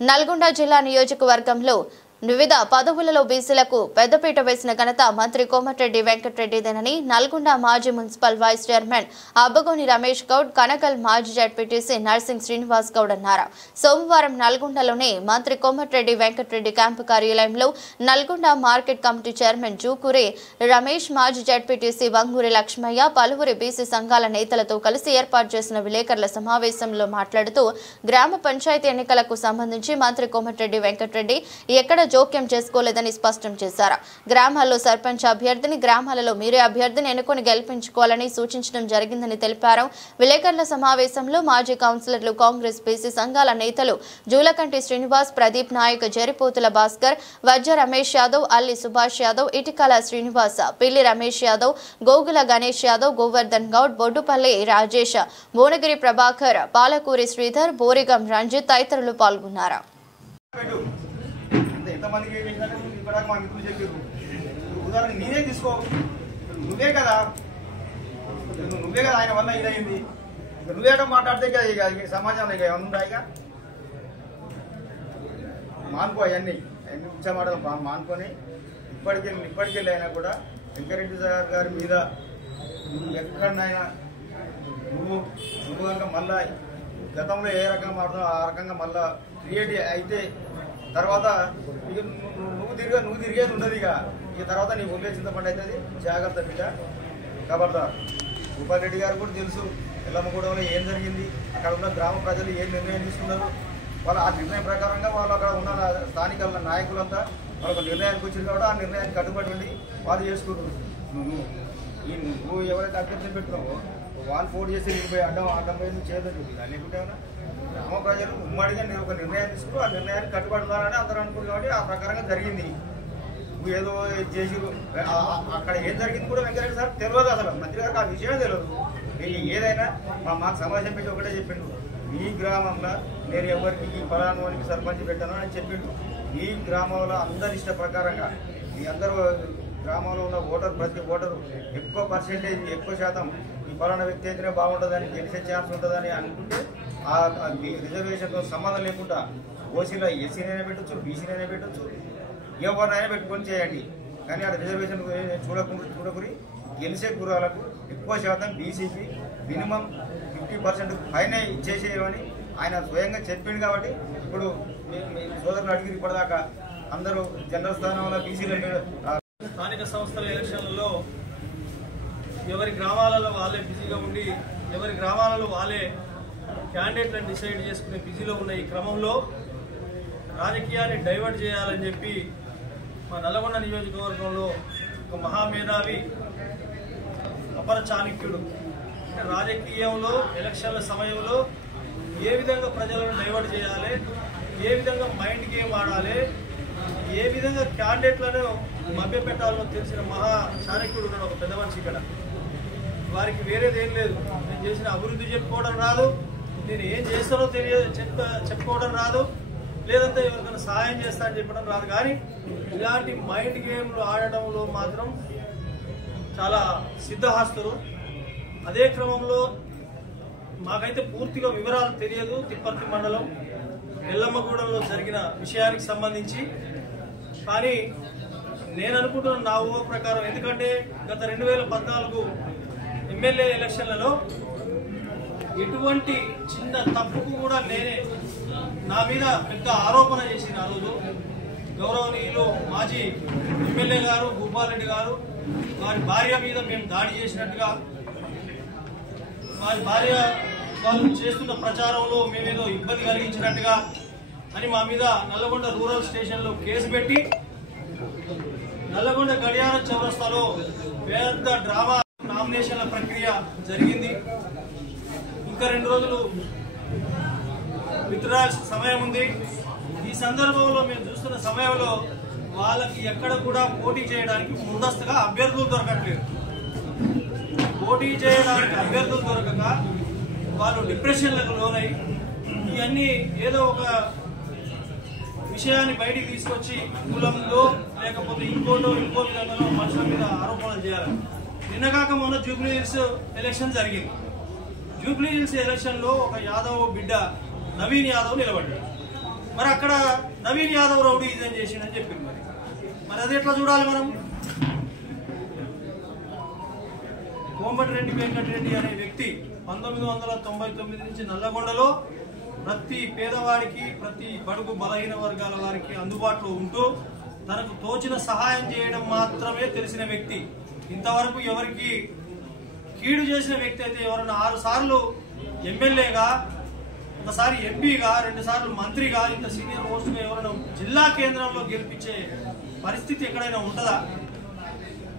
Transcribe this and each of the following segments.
నల్గొండ జిల్లా నియోజకవర్గంలో వివిధ పదవులలో బీసీలకు పెద్దపీట వేసిన ఘనత మంత్రి కోమటిరెడ్డి వెంకటరెడ్డిదేనని నల్గొండ మాజీ municipal vice chairman Abbagoni Ramesh Goud, Kanakal మాజీ జడ్పీటీసీ నర్సింగ్ శ్రీనివాస్ గౌడ్ అన్నారు. సోమవారం నల్గొండలోని మంత్రి కోమటిరెడ్డి వెంకటరెడ్డి క్యాంపు కార్యాలయంలో Nalgonda market committee chairman Jukuri Ramesh, మాజీ జడ్పీటీసీ వంగూరి లక్ష్మయ్య, పలువురు బీసీ సంఘాల నేతలతో కలిసి ఏర్పాటు చేసిన విలేకరుల సమావేశంలో మాట్లాడుతూ గ్రామ పంచాయతీ ఎన్నికలకు సంబంధించి మంత్రి కోమటిరెడ్డి వెంకటరెడ్డి ఎక్కడ జోక్యం చేసుకోలేదని స్పష్టం చేశారు. గ్రామాల్లో సర్పంచ్ అభ్యర్థిని, గ్రామాలలో మీరే అభ్యర్థిని ఎన్నుకొని గెలిపించుకోవాలని సూచించడం జరిగిందని తెలిపారు. విలేకరుల సమావేశంలో మాజీ కౌన్సిలర్లు, కాంగ్రెస్ బీసీ సంఘాల నేతలు జూలకంటి శ్రీనివాస్, ప్రదీప్ నాయక్, జరిపోతుల భాస్కర్, వజ్జ రమేష్ యాదవ్, అల్లి సుభాష్ యాదవ్, ఇటికల శ్రీనివాస్, పిల్లి రమేష్ యాదవ్, గోగుల గణేష్ యాదవ్, గోవర్ధన్ గౌడ్, బొడ్డుపల్లి రాజేష్, భువనగిరి ప్రభాకర్, పాలకూరి శ్రీధర్, బోరిగం రంజిత్ తదితరులు పాల్గొన్నారు. ఎంతమందికి మా మిత్రులు చెప్పారు. ఉదాహరణ నేనే తీసుకో, నువ్వే కదా ఆయన వల్ల ఇదైంది. నువ్వేట మాట్లాడితే ఇక సమాజంలో ఇక ఏమన్నా ఇక మానుకో, అవన్నీ మాటలు మానుకొని ఇప్పటికెళ్ళి అయినా కూడా వెంకరెడ్డి సార్ గారి మీద ఎక్కడైనా నువ్వు కనుక మళ్ళా గతంలో ఏ రకంగా మాట్లాడుతున్నావు ఆ రకంగా మళ్ళా క్రియేట్ అయితే తర్వాత ఇక నువ్వు తిరిగేది ఉండదు. ఇక తర్వాత నీ ఒళ్ళే చింతపండు అవుతుంది. జాగ్రత్త బిడ్డ. ఖబర్దార్. భూపాల్ రెడ్డి గారు కూడా తెలుసు ఎల్లమ్మగూడెంలో ఏం జరిగింది, అక్కడ ఉన్న గ్రామ ప్రజలు ఏం నిర్ణయం తీసుకున్నారు. వాళ్ళు ఆ నిర్ణయం ప్రకారంగా వాళ్ళు అక్కడ ఉన్న స్థానిక నాయకులంతా వాళ్ళకు నిర్ణయానికి వచ్చారు కాబట్టి ఆ నిర్ణయానికి కట్టుబడి ఉండి వాళ్ళు చేసుకుంటారు. నువ్వు ఎవరైతే అభ్యర్థులు పెట్టుకున్నావో వాళ్ళు పోటీ చేసి నీకు అడ్డం పోయి నువ్వు చేయదు. లేకుంటే గ్రామ ప్రజలు ఉమ్మడిగా నేను ఒక నిర్ణయం తీసుకుని ఆ నిర్ణయాన్ని కట్టుబడి ఉన్నారని అందరూ అనుకున్నారు కాబట్టి ఆ ప్రకారంగా జరిగింది. నువ్వు ఏదో చేసి అక్కడ ఏం జరిగింది కూడా వెంకరెడ్డి సార్ తెలియదు. అసలు మంత్రి గారికి ఆ విషయమే తెలియదు. ఏదైనా మాకు సమావేశం పెట్టి ఒకటే చెప్పిండు, మీ గ్రామంలో నేను ఎవరికి ఫలానానికి సర్పంచ్ పెట్టాను అని చెప్పిండు. మీ గ్రామంలో అందరి ఇష్ట ప్రకారంగా మీ అందరూ గ్రామంలో ఉన్న ప్రతి ఓటరు ఎక్కువ పర్సెంటేజ్, ఎక్కువ శాతం ఈ ఫలానా వ్యక్తి అయితేనే బాగుంటుందని, గెలిచే ఛాన్స్ ఉంటుందని అనుకుంటే ఆ రిజర్వేషన్తో సంబంధం లేకుండా ఓసీలో ఎస్సీనైనా పెట్టచ్చు, బీసీనైనా పెట్టచ్చు, ఎవరినైనా పెట్టుకొని చేయండి. కానీ ఆ రిజర్వేషన్ చూడకుని గెలిచే గురాలకు ఎక్కువ శాతం బీసీకి మినిమం 50% పైన ఇచ్చేసేయమని ఆయన స్వయంగా చెప్పిండు. కాబట్టి ఇప్పుడు సోదరులు అడిగి ఇప్పటిదాకా అందరూ జనరల్ స్థానంలో బీసీల మీద స్థానిక సంస్థల ఎలక్షన్లలో ఎవరి గ్రామాలలో వాళ్ళే బిజీగా ఉండి ఎవరి గ్రామాలలో వాళ్ళే క్యాండిడేట్లను డిసైడ్ చేసుకునే బిజీలో ఉన్న ఈ క్రమంలో రాజకీయాన్ని డైవర్ట్ చేయాలని చెప్పి మా నల్గొండ నియోజకవర్గంలో ఒక మహామేధావి, అపర చాణక్యుడు రాజకీయంలో ఎలక్షన్ల సమయంలో ఏ విధంగా ప్రజలను డైవర్ట్ చేయాలి, ఏ విధంగా మైండ్ గేమ్ ఆడాలి, ఏ విధంగా క్యాండిడేట్లను మభ్యపెట్టాలో తెలిసిన మహా చాణక్యుడు ఉన్నాడు ఒక పెద్ద మనిషి. ఇక్కడ వారికి వేరేది ఏం లేదు. నేను చేసిన అభివృద్ధి చెప్పుకోవడం రాదు, నేను ఏం చేస్తానో చెప్పుకోవడం రాదు, లేదంటే ఎవరికైనా సహాయం చేస్తా అని చెప్పడం రాదు. కానీ ఇలాంటి మైండ్ గేమ్లు ఆడడంలో మాత్రం చాలా సిద్ధహస్తులు. అదే క్రమంలో మాకైతే పూర్తిగా వివరాలు తెలియదు. తిప్పర్తి మండలం ఎల్లమ్మగూడెంలో జరిగిన విషయానికి సంబంధించి. కానీ నేను అనుకుంటున్న నా ఊహ ప్రకారం, ఎందుకంటే గత 2014 ఎమ్మెల్యే ఎలక్షన్లలో ఎటువంటి చిన్న తప్పుకు కూడా నేనే నా మీద పెద్ద ఆరోపణ చేసిన ఆ రోజు గౌరవనీయులు మాజీ ఎమ్మెల్యే గారు భూపాల్ రెడ్డి గారు వారి భార్య మీద మేము దాడి చేసినట్టుగా, వారి భార్య వాళ్ళు చేస్తున్న ప్రచారంలో మేమేదో ఇబ్బంది కలిగించినట్టుగా అని మా మీద నల్లగొండ రూరల్ స్టేషన్లో కేసు పెట్టి నల్లగొండ గడియార చౌరస్తాలో పెద్ద డ్రామా నామినేషన్ల ప్రక్రియ జరిగింది. ఇంకా 2 రోజులు విత్డ్రాయల్ సమయం ఉంది. ఈ సందర్భంలో మేము చూస్తున్న సమయంలో వాళ్ళకి ఎక్కడ కూడా పోటీ చేయడానికి ముందస్తుగా అభ్యర్థులు దొరకట్లేదు. పోటీ చేయడానికి అభ్యర్థులు దొరకక వాళ్ళు డిప్రెషన్లకు లోనై ఇవన్నీ ఏదో ఒక విషయాన్ని బయటికి తీసుకొచ్చి కులంలో లేకపోతే ఇంకో విధంగా మనుషుల మీద ఆరోపణలు చేయాలి. నిన్నగాక మొన్న జూబ్లీ హిల్స్ ఎలక్షన్ జరిగింది. జూబ్లీ హిల్స్ ఎలక్షన్ లో ఒక యాదవ్ బిడ్డ నవీన్ యాదవ్ నిలబడ్డాడు. మరి అక్కడ నవీన్ యాదవ్ రౌడీ ఇదని చేసిండని చెప్పింది. మరి అది ఎట్లా చూడాలి మనం? కోమటిరెడ్డి వెంకటరెడ్డి అనే వ్యక్తి 1999 నుంచి నల్లగొండలో ప్రతి పేదవాడికి, ప్రతి బడుగు బలహీన వర్గాల వారికి అందుబాటులో ఉంటూ తనకు తోచిన సహాయం చేయడం మాత్రమే తెలిసిన వ్యక్తి. ఇంతవరకు ఎవరికి కీడు చేసిన వ్యక్తి అయితే ఎవరైనా 6 సార్లు ఎమ్మెల్యేగా, ఒకసారి ఎంపీగా, 2 సార్లు మంత్రిగా, ఇంత సీనియర్ పోస్టుగా ఎవరైనా జిల్లా కేంద్రంలో గెలిపించే పరిస్థితి ఎక్కడైనా ఉంటుందా?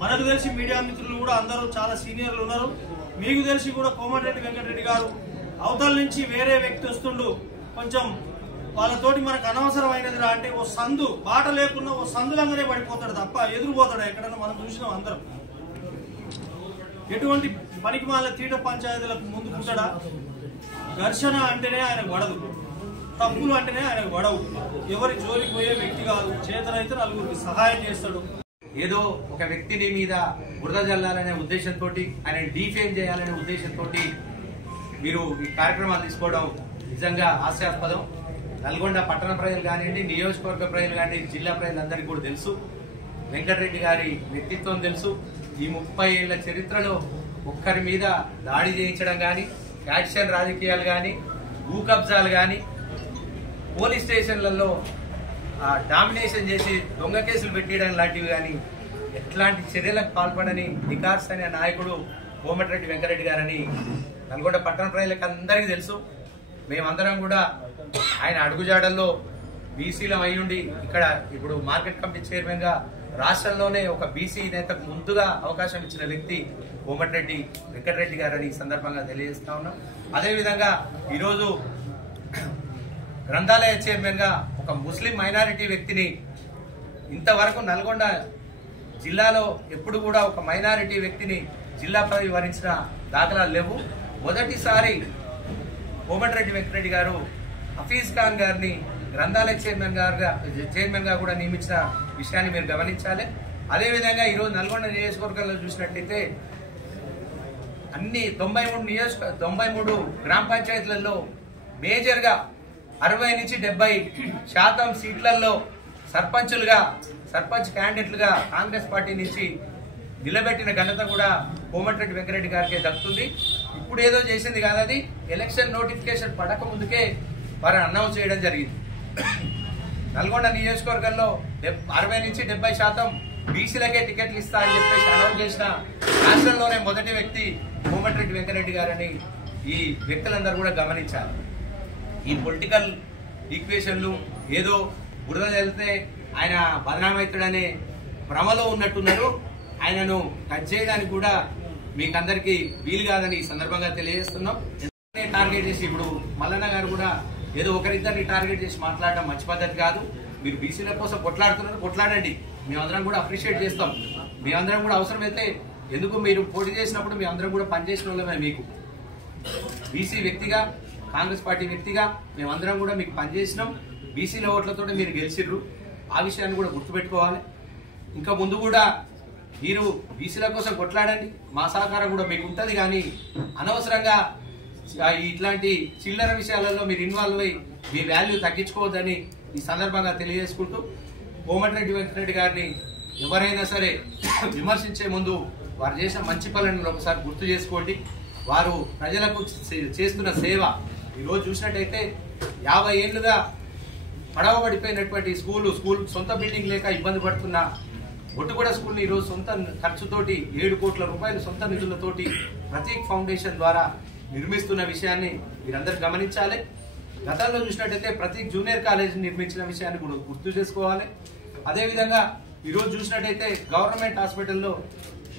మనకు తెలిసి మీడియా మిత్రులు కూడా అందరూ చాలా సీనియర్లు ఉన్నారు. మీకు తెలిసి కూడా కోమటిరెడ్డి వెంకటరెడ్డి గారు అవతల నుంచి వేరే వ్యక్తి వస్తుండు, కొంచెం వాళ్ళతోటి మనకు అనవసరమైనదిరా అంటే ఓ సందు బాట లేకుండా ఓ సందులంగానే పడిపోతాడు తప్ప ఎదురుపోతాడు ఎక్కడన్నా. మనం చూసినాం అందరం. ఎటువంటి పనికి మాల తీట పంచాయతీలకు ముందు కూర్చడా. ఘర్షణ అంటేనే ఆయనకు పడదు, తప్పులు అంటేనే ఆయనకు పడవు. ఎవరి జోలికి పోయే వ్యక్తి కాదు. చేతనైతే నలుగురికి సహాయం చేస్తాడు. ఏదో ఒక వ్యక్తిని మీద బురద జల్లాలనే ఉద్దేశంతో, ఆయన డీఫేమ్ చేయాలనే ఉద్దేశంతో మీరు ఈ కార్యక్రమాలు తీసుకోవడం నిజంగా హాస్యాస్పదం. నల్గొండ పట్టణ ప్రజలు కానివ్వండి, నియోజకవర్గ ప్రజలు కానివ్వండి, జిల్లా ప్రజలందరికీ కూడా తెలుసు వెంకటరెడ్డి గారి వ్యక్తిత్వం తెలుసు. ఈ 30 ఏళ్ల చరిత్రలో ఒక్కరి మీద దాడి చేయించడం కానీ, యాక్షన్ రాజకీయాలు కానీ, భూ కబ్జాలు కానీ, పోలీస్ స్టేషన్లలో డామినేషన్ చేసి దొంగ కేసులు పెట్టేయడం లాంటివి కానీ ఎట్లాంటి చర్యలకు పాల్పడని నికార్స్ అనే నాయకుడు కోమటిరెడ్డి వెంకటరెడ్డి గారని నల్గొండ పట్టణ ప్రజలకు అందరికీ తెలుసు. మేమందరం కూడా ఆయన అడుగుజాడల్లో బీసీలం అయ్యుండి ఇక్కడ ఇప్పుడు మార్కెట్ కమిటీ చైర్మన్ గా రాష్ట్రంలోనే ఒక బీసీ నేతకు ముందుగా అవకాశం ఇచ్చిన వ్యక్తి కోమటిరెడ్డి వెంకటరెడ్డి గారని ఈ సందర్భంగా తెలియజేస్తా ఉన్నాం. అదేవిధంగా ఈరోజు గ్రంథాలయ చైర్మన్ గా ఒక ముస్లిం మైనారిటీ వ్యక్తిని ఇంతవరకు నల్గొండ జిల్లాలో ఎప్పుడు కూడా ఒక మైనారిటీ వ్యక్తిని జిల్లా పదవి వరించిన దాఖలాలు లేవు. మొదటిసారి కోమటిరెడ్డి వెంకటరెడ్డి గారు హఫీజ్ ఖాన్ గారిని గ్రంథాలయ చైర్మన్ గా కూడా నియమించిన విషయాన్ని మీరు గమనించాలి. అదేవిధంగా ఈరోజు నల్గొండ నియోజకవర్గంలో చూసినట్టయితే అన్ని 93 గ్రామ పంచాయతీలలో మేజర్ గా 60 నుంచి 70% సీట్లలో సర్పంచ్ క్యాండిడేట్లుగా కాంగ్రెస్ పార్టీ నుంచి నిలబెట్టిన ఘనత కూడా కోమటిరెడ్డి వెంకటరెడ్డి గారికే దక్కుతుంది. ఇప్పుడు ఏదో చేసింది కాదు, అది ఎలక్షన్ నోటిఫికేషన్ పడక ముందుకే వారు అనౌన్స్ చేయడం జరిగింది. నల్గొండ నియోజకవర్గంలో 60 నుంచి 70% బీసీలకే టికెట్లు ఇస్తా అని చెప్పేసి అనౌన్స్ చేసిన రాష్ట్రంలోనే మొదటి వ్యక్తి కోమటిరెడ్డి వెంకటరెడ్డి గారని ఈ వ్యక్తులందరూ కూడా గమనించాలి. ఈ పొలిటికల్ ఈక్వేషన్లు ఏదో బురద చల్లితే ఆయన బదనామవుతాడనే భ్రమలో ఉన్నట్టున్నారు. ఆయనను టచ్ చేయడానికి కూడా మీకందరికీ వీలు కాదని ఈ సందర్భంగా తెలియజేస్తున్నాం. టార్గెట్ చేసి ఇప్పుడు మల్లన్న గారు కూడా ఏదో ఒకరిద్దరిని టార్గెట్ చేసి మాట్లాడడం మంచి పద్ధతి కాదు. మీరు బీసీల కోసం కొట్లాడుతున్నారు, కొట్లాడండి. మేమందరం కూడా అప్రిషియేట్ చేస్తాం. మేమందరం కూడా అవసరమైతే ఎందుకు మీరు పోటీ చేసినప్పుడు మేమందరం కూడా పనిచేసిన వాళ్ళమే. మీకు బీసీ వ్యక్తిగా, కాంగ్రెస్ పార్టీ వ్యక్తిగా మేమందరం కూడా మీకు పనిచేసినాం. బీసీల ఓట్లతో మీరు గెలిచిర్రు. ఆ విషయాన్ని కూడా గుర్తుపెట్టుకోవాలి. ఇంకా ముందు కూడా మీరు బీసీల కోసం కొట్లాడండి, మా సహకారం కూడా మీకు ఉంటుంది. కానీ అనవసరంగా ఇట్లాంటి చిల్లర విషయాలలో మీరు ఇన్వాల్వ్ అయ్యి మీ వాల్యూ తగ్గించుకోవద్దని ఈ సందర్భంగా తెలియజేసుకుంటూ, కోమటిరెడ్డి వెంకటరెడ్డి గారిని ఎవరైనా సరే విమర్శించే ముందు వారు చేసిన మంచి పనులను ఒకసారి గుర్తు చేసుకోండి. వారు ప్రజలకు చేస్తున్న సేవ ఈరోజు చూసినట్టయితే 50 ఏళ్లుగా పడవబడిపోయినటువంటి స్కూల్ సొంత బిల్డింగ్ లేక ఇబ్బంది పడుతున్న ఒట్టుగూడ స్కూల్ని ఈరోజు సొంత ఖర్చుతోటి 7 కోట్ల రూపాయలు సొంత నిధులతోటి ప్రతీక్ ఫౌండేషన్ ద్వారా నిర్మిస్తున్న విషయాన్ని మీరందరూ గమనించాలి. గతంలో చూసినట్టయితే ప్రతీక్ జూనియర్ కాలేజ్ నిర్మించిన విషయాన్ని కూడా గుర్తు చేసుకోవాలి. అదేవిధంగా ఈరోజు చూసినట్టయితే గవర్నమెంట్ హాస్పిటల్లో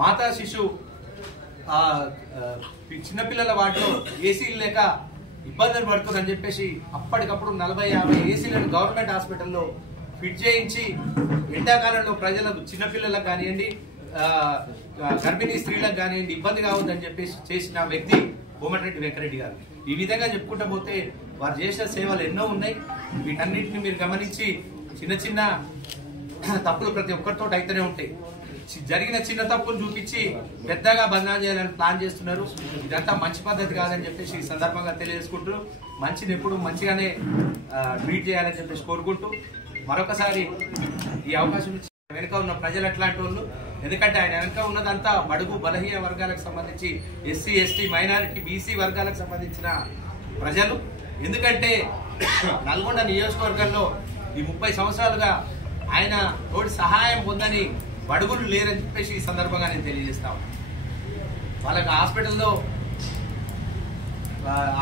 మాతా శిశు చిన్నపిల్లల వాటిలో ఏసీలు లేక ఇబ్బందులు పడుతుందని చెప్పేసి అప్పటికప్పుడు 40-50 ఏసీలను గవర్నమెంట్ హాస్పిటల్లో ఫిట్ చేయించి ఎండాకాలంలో ప్రజలకు, చిన్నపిల్లలకు కానివ్వండి, గర్భిణీ స్త్రీలకు కానివ్వండి ఇబ్బంది కావద్దని చెప్పేసి చేసిన వ్యక్తి కోమటిరెడ్డి వెంకటరెడ్డి గారు. ఈ విధంగా చెప్పుకుంటూ పోతే వారు చేసిన సేవలు ఎన్నో ఉన్నాయి. వీటన్నిటిని మీరు గమనించి చిన్న చిన్న తప్పులు ప్రతి ఒక్కరితో అయితేనే ఉంటాయి. జరిగిన చిన్న తప్పులు చూపించి పెద్దగా బదనాం చేయాలని ప్లాన్ చేస్తున్నారు. ఇదంతా మంచి పద్ధతి కాదని చెప్పేసి ఈ సందర్భంగా తెలియజేసుకుంటూ మంచిని ఎప్పుడు మంచిగానే ట్రీట్ చేయాలని చెప్పేసి కోరుకుంటూ మరొకసారి ఈ అవకాశం వెనుక ఉన్న ప్రజలు అట్లాంటి వాళ్ళు, ఎందుకంటే ఆయన వెనుక ఉన్నదంతా బడుగు బలహీన వర్గాలకు సంబంధించి ఎస్సీ ఎస్టీ మైనారిటీ బీసీ వర్గాలకు సంబంధించిన ప్రజలు. ఎందుకంటే నల్గొండ నియోజకవర్గంలో ఈ 30 సంవత్సరాలుగా ఆయన తోటి సహాయం పొందని బడుగులు లేరని చెప్పేసి ఈ సందర్భంగా నేను తెలియజేస్తాను. వాళ్ళకి హాస్పిటల్లో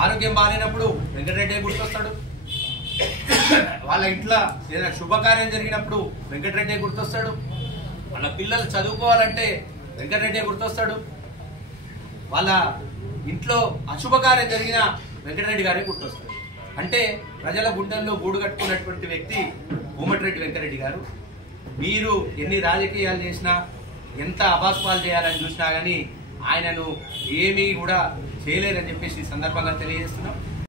ఆరోగ్యం బాగాలేనప్పుడు వెంకటరెడ్డి గుర్తొస్తాడు, వాళ్ళ ఇంట్లో ఏదైనా శుభకార్యం జరిగినప్పుడు వెంకటరెడ్డి గుర్తొస్తాడు, వాళ్ళ పిల్లలు చదువుకోవాలంటే వెంకటరెడ్డి గుర్తొస్తాడు, వాళ్ళ ఇంట్లో అశుభకార్యం జరిగిన వెంకటరెడ్డి గారే గుర్తొస్తాడు. అంటే ప్రజల గుండెల్లో గూడు కట్టుకున్నటువంటి వ్యక్తి కోమటిరెడ్డి వెంకటరెడ్డి గారు. మీరు ఎన్ని రాజకీయాలు చేసినా, ఎంత అబాస్పాలు చేయాలని చూసినా కానీ ఆయనను ఏమీ కూడా చేయలేరని చెప్పేసి ఈ సందర్భంగా తెలియజేస్తున్నాం.